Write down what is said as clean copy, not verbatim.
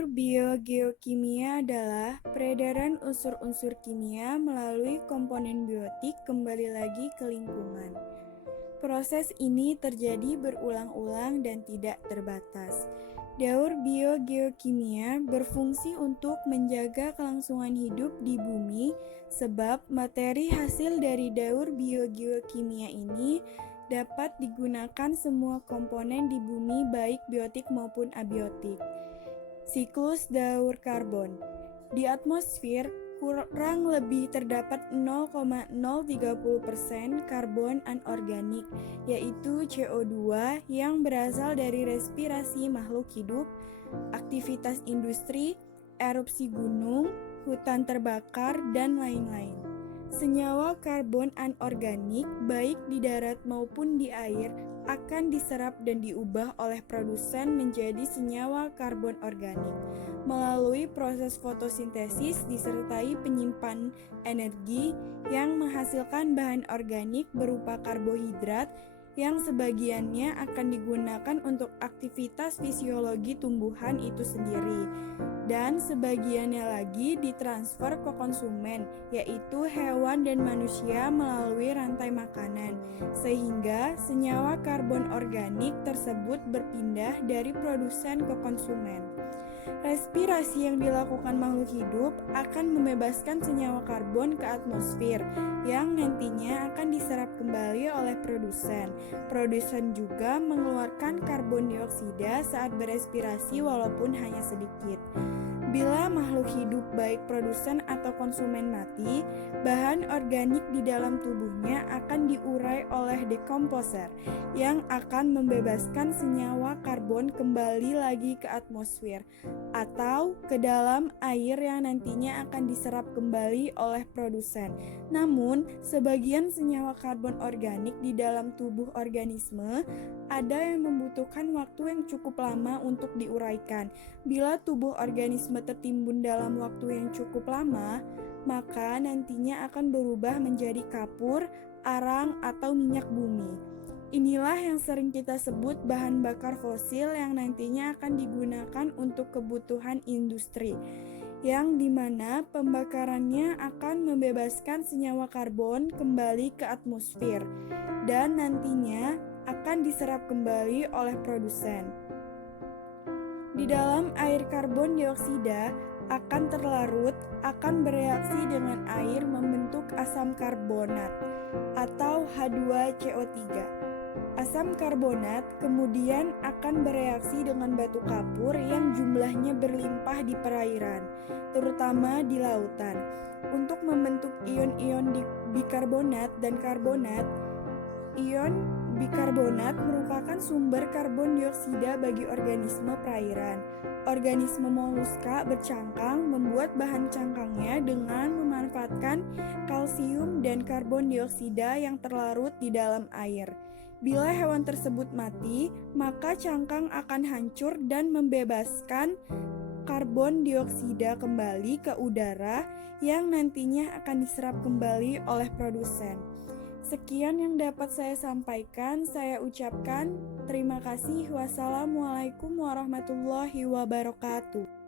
Daur biogeokimia adalah peredaran unsur-unsur kimia melalui komponen biotik kembali lagi ke lingkungan. Proses ini terjadi berulang-ulang dan tidak terbatas. Daur biogeokimia berfungsi untuk menjaga kelangsungan hidup di bumi sebab materi hasil dari daur biogeokimia ini dapat digunakan semua komponen di bumi baik biotik maupun abiotik. Siklus daur karbon. Di atmosfer, kurang lebih terdapat 0,030% karbon anorganik, yaitu CO2 yang berasal dari respirasi makhluk hidup, aktivitas industri, erupsi gunung, hutan terbakar, dan lain-lain. Senyawa karbon anorganik, baik di darat maupun di air, akan diserap dan diubah oleh produsen menjadi senyawa karbon organik melalui proses fotosintesis disertai penyimpan energi yang menghasilkan bahan organik berupa karbohidrat yang sebagiannya akan digunakan untuk aktivitas fisiologi tumbuhan itu sendiri dan sebagiannya lagi ditransfer ke konsumen, yaitu hewan dan manusia melalui rantai makanan, sehingga senyawa karbon organik tersebut berpindah dari produsen ke konsumen. Respirasi yang dilakukan makhluk hidup akan membebaskan senyawa karbon ke atmosfer yang nantinya akan diserap kembali oleh produsen. Produsen juga mengeluarkan karbon dioksida saat berespirasi walaupun hanya sedikit. Bila makhluk hidup baik produsen atau konsumen mati, bahan organik di dalam tubuhnya akan diurai oleh dekomposer yang akan membebaskan senyawa karbon kembali lagi ke atmosfer atau ke dalam air yang nantinya akan diserap kembali oleh produsen. Namun, sebagian senyawa karbon organik di dalam tubuh organisme ada yang membutuhkan waktu yang cukup lama untuk diuraikan. Bila tubuh organisme tertimbun dalam waktu yang cukup lama, maka nantinya akan berubah menjadi kapur, arang, atau minyak bumi. Inilah yang sering kita sebut bahan bakar fosil yang nantinya akan digunakan untuk kebutuhan industri, yang dimana pembakarannya akan membebaskan senyawa karbon kembali ke atmosfer dan nantinya akan diserap kembali oleh produsen. Di dalam air karbon dioksida akan terlarut, akan bereaksi dengan air membentuk asam karbonat atau H2CO3. Asam karbonat kemudian akan bereaksi dengan batu kapur yang jumlahnya berlimpah di perairan, terutama di lautan, untuk membentuk ion-ion bikarbonat dan karbonat. Ion bikarbonat merupakan sumber karbon dioksida bagi organisme perairan. Organisme moluska bercangkang membuat bahan cangkangnya dengan memanfaatkan kalsium dan karbon dioksida yang terlarut di dalam air. Bila hewan tersebut mati, maka cangkang akan hancur dan membebaskan karbon dioksida kembali ke udara yang nantinya akan diserap kembali oleh produsen. Sekian yang dapat saya sampaikan, saya ucapkan terima kasih. Wassalamualaikum warahmatullahi wabarakatuh.